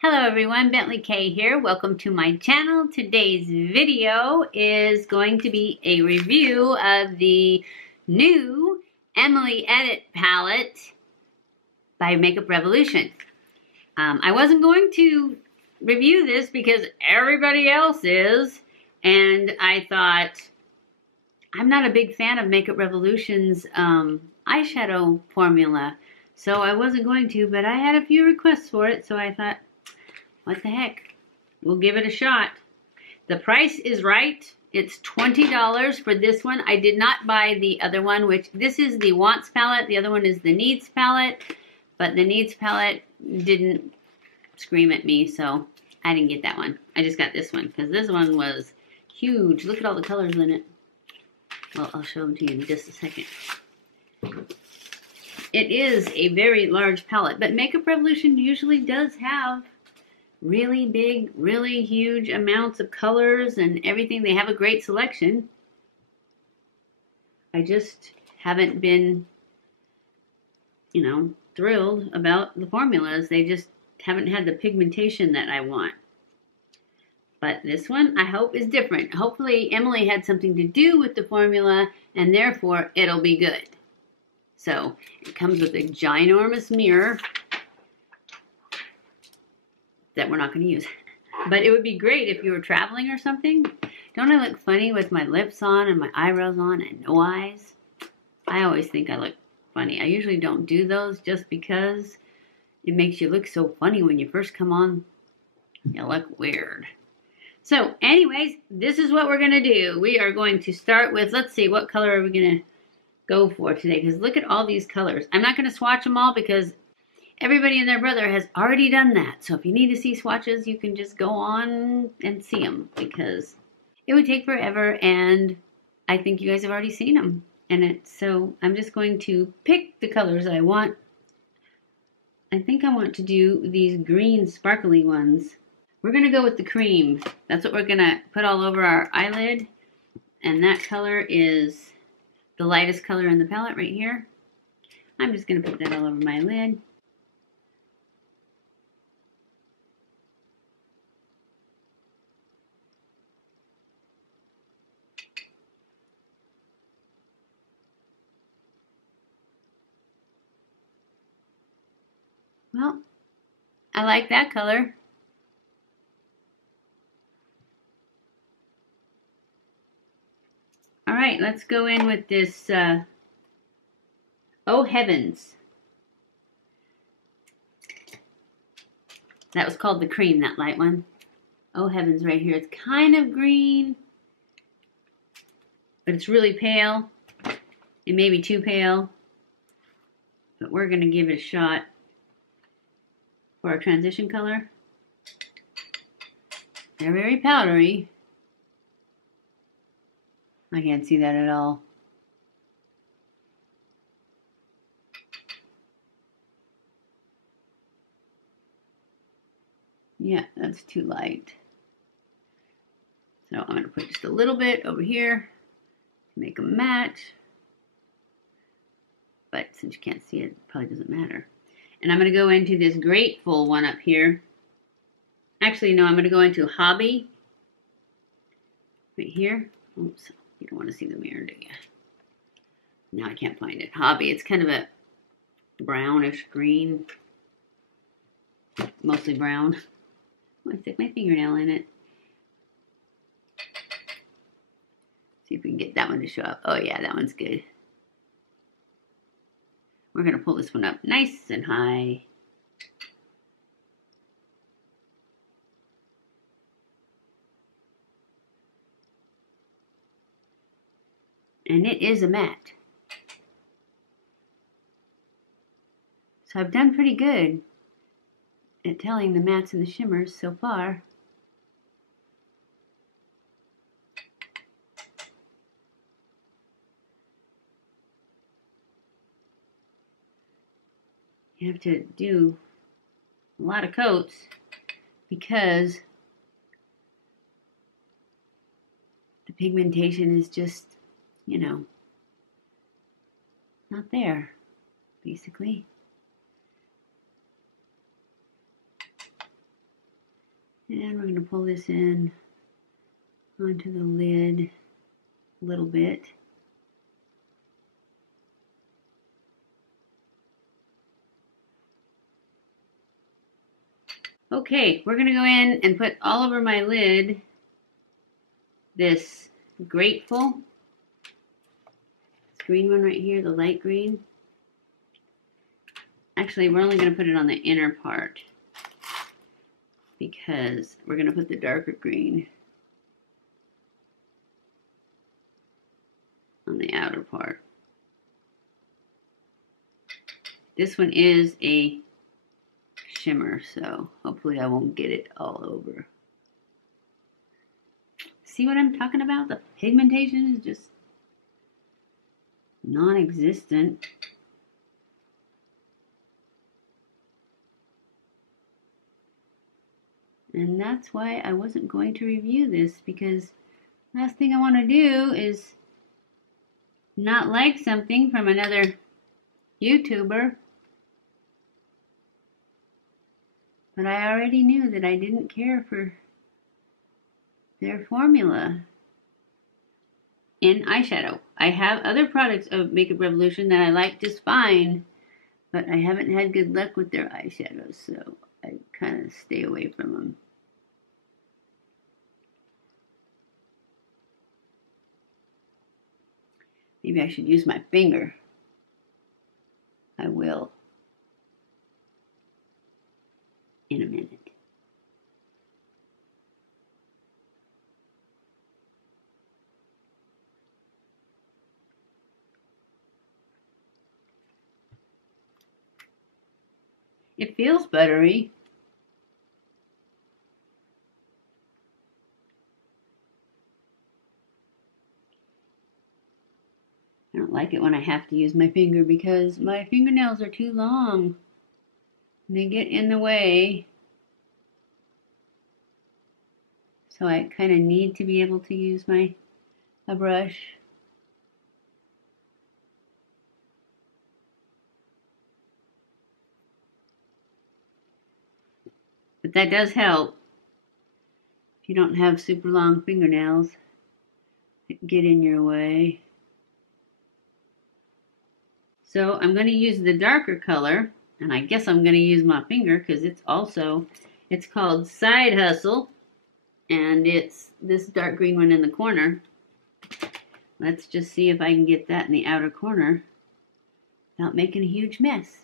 Hello everyone, BentlyK here. Welcome to my channel. Today's video is going to be a review of the new Emily Edit palette by Makeup Revolution. I wasn't going to review this because everybody else is, and I thought, I'm not a big fan of Makeup Revolution's eyeshadow formula, so I wasn't going to, but I had a few requests for it, so I thought, what the heck? We'll give it a shot. The price is right. It's $20 for this one. I did not buy the other one, which this is the Wants palette. The other one is the Needs palette. But the Needs palette didn't scream at me, so I didn't get that one. I just got this one because this one was huge. Look at all the colors in it. Well, I'll show them to you in just a second. It is a very large palette, but Makeup Revolution usually does have really big, really huge amounts of colors and everything. They have a great selection. I just haven't been, thrilled about the formulas. They just haven't had the pigmentation that I want. But this one, I hope, is different. Hopefully, Emily had something to do with the formula, and therefore, it'll be good. So, it comes with a ginormous mirror that we're not going to use. But it would be great if you were traveling or something. Don't I look funny with my lips on and my eyebrows on and no eyes? I always think I look funny. I usually don't do those just because it makes you look so funny when you first come on. You look weird. So anyways, this is what we're going to do. We are going to start with, let's see, what color are we going to go for today? Because look at all these colors. I'm not going to swatch them all because everybody and their brother has already done that. So if you need to see swatches, you can just go on and see them because it would take forever, and I think you guys have already seen them. So I'm just going to pick the colors I want. I think I want to do these green sparkly ones. We're going to go with the cream. That's what we're going to put all over our eyelid. And that color is the lightest color in the palette right here. I'm just going to put that all over my lid. Well, I like that color. All right, let's go in with this Oh Heavens. That was called the cream, that light one. Oh Heavens right here. It's kind of green, but it's really pale. It may be too pale, but we're going to give it a shot for our transition color. They're very powdery. I can't see that at all. Yeah, that's too light. So I'm going to put just a little bit over here to make them match. But since you can't see it, it probably doesn't matter. And I'm going to go into this Grateful one up here. Actually, no, I'm going to go into Hobby. Right here. Oops, you don't want to see the mirror, do you? Now I can't find it. Hobby, it's kind of a brownish green. Mostly brown. I'm going to stick my fingernail in it. See if we can get that one to show up. Oh yeah, that one's good. We're going to pull this one up nice and high. And it is a matte. So I've done pretty good at telling the mattes and the shimmers so far. You have to do a lot of coats because the pigmentation is just, not there, basically. And we're going to pull this in onto the lid a little bit. Okay, we're going to go in and put all over my lid this Grateful. This green one right here, the light green. Actually, we're only going to put it on the inner part because we're going to put the darker green on the outer part. This one is a shimmer, so hopefully I won't get it all over. See what I'm talking about? The pigmentation is just non-existent. And that's why I wasn't going to review this, because last thing I want to do is not like something from another YouTuber. But I already knew that I didn't care for their formula in eyeshadow. I have other products of Makeup Revolution that I like just fine, but I haven't had good luck with their eyeshadows, so I kind of stay away from them. Maybe I should use my finger. I will in a minute. It feels buttery. I don't like it when I have to use my finger because my fingernails are too long. They get in the way. So I kind of need to be able to use a brush. But that does help if you don't have super long fingernails that get in your way. So I'm going to use the darker color, and I guess I'm going to use my finger because it's called Side Hustle, and it's this dark green one in the corner. Let's just see if I can get that in the outer corner without making a huge mess.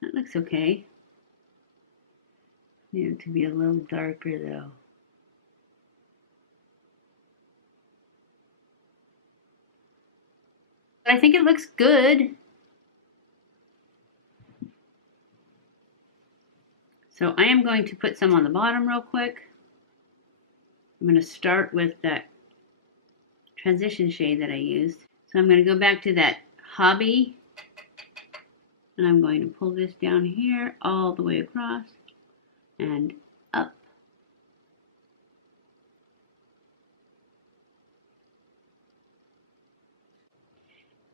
That looks okay. Need it to be a little darker though. But I think it looks good. So I am going to put some on the bottom real quick. I'm going to start with that transition shade that I used. So I'm going to go back to that Hobby, and I'm going to pull this down here all the way across and up.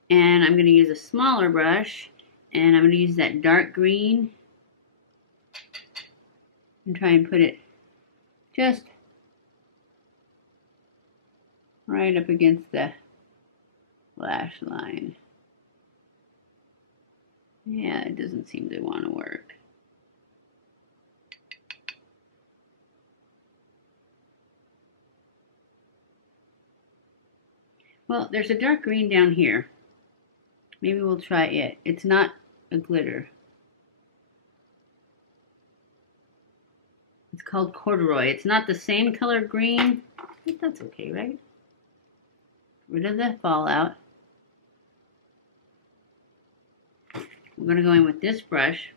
And I'm going to use a smaller brush, and I'm going to use that dark green and try and put it just right up against the lash line. Yeah, it doesn't seem to want to work. Well, there's a dark green down here. Maybe we'll try it. It's not a glitter. It's called Corduroy. It's not the same color green. I think that's okay, right? Rid of the fallout. I'm going to go in with this brush.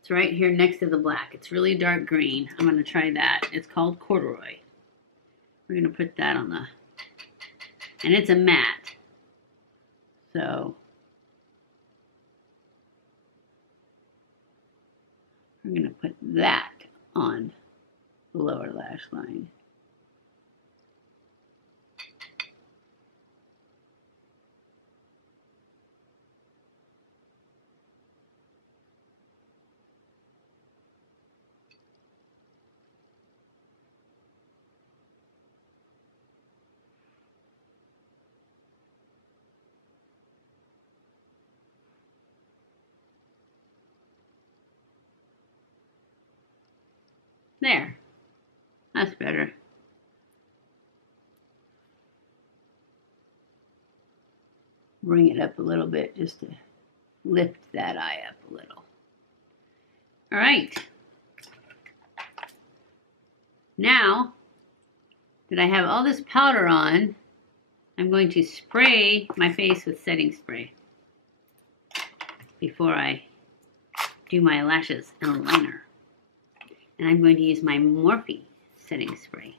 It's right here next to the black. It's really dark green. I'm going to try that. It's called Corduroy. We're going to put that on the... And it's a matte. So... we're going to put that on the lower lash line. There. That's better. Bring it up a little bit just to lift that eye up a little. All right. Now that I have all this powder on, I'm going to spray my face with setting spray before I do my lashes and liner. And I'm going to use my Morphe setting spray.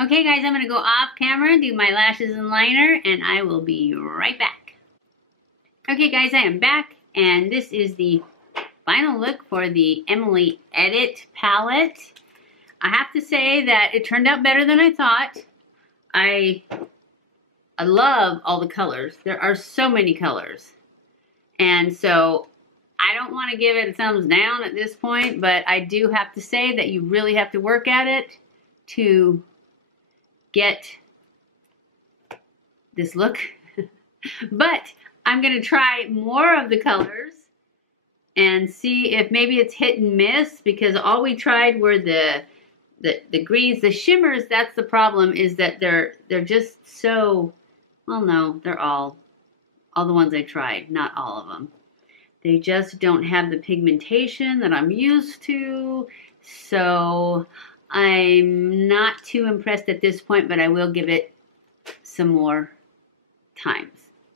Okay guys, I'm going to go off camera, do my lashes and liner, and I will be right back. Okay guys, I am back, and this is the final look for the Ebates palette. I have to say that it turned out better than I thought. I love all the colors. There are so many colors. And so I don't want to give it a thumbs down at this point, but I do have to say that you really have to work at it to get this look. But I'm going to try more of the colors and see if maybe it's hit and miss, because all we tried were the greens, the shimmers. That's the problem, is that they're just so, well, no, they're all the ones I tried, not all of them. They just don't have the pigmentation that I'm used to, so I'm not too impressed at this point, but I will give it some more times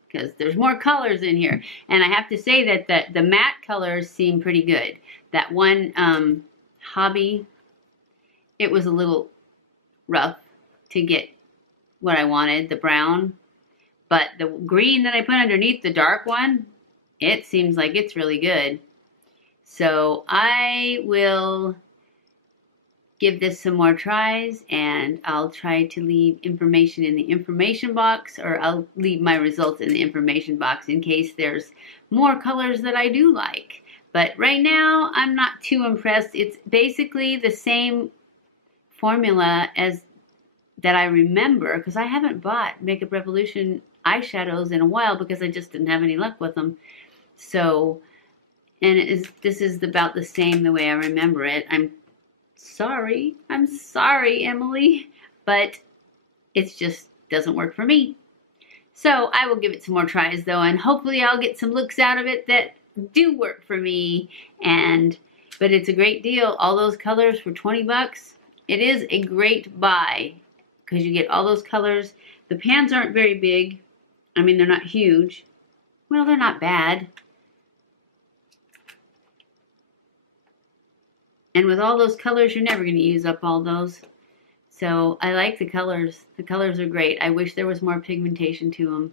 because there's more colors in here. And I have to say that the matte colors seem pretty good. That one Hobby, it was a little rough to get what I wanted, the brown. But the green that I put underneath, the dark one, it seems like it's really good. So I will give this some more tries, and I'll try to leave information in the information box, or I'll leave my results in the information box in case there's more colors that I do like. But right now, I'm not too impressed. It's basically the same formula as that I remember, because I haven't bought Makeup Revolution eyeshadows in a while because I just didn't have any luck with them. So, and this is about the same the way I remember it. I'm sorry, Emily, but it just doesn't work for me. So I will give it some more tries though, and hopefully I'll get some looks out of it that do work for me. But it's a great deal. All those colors for 20 bucks. It is a great buy because you get all those colors. The pans aren't very big. I mean, they're not huge. Well, they're not bad. And with all those colors, you're never going to use up all those. So I like the colors. The colors are great. I wish there was more pigmentation to them.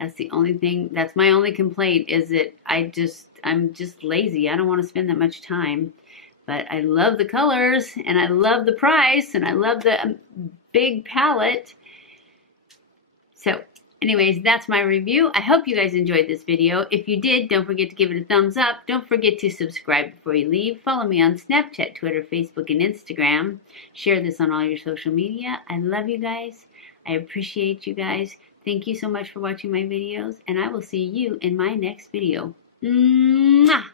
That's the only thing. That's my only complaint, is that I'm just lazy. I don't want to spend that much time. But I love the colors, and I love the price, and I love the big palette. So anyways, that's my review. I hope you guys enjoyed this video. If you did, don't forget to give it a thumbs up. Don't forget to subscribe before you leave. Follow me on Snapchat, Twitter, Facebook, and Instagram. Share this on all your social media. I love you guys. I appreciate you guys. Thank you so much for watching my videos, and I will see you in my next video. Mwah!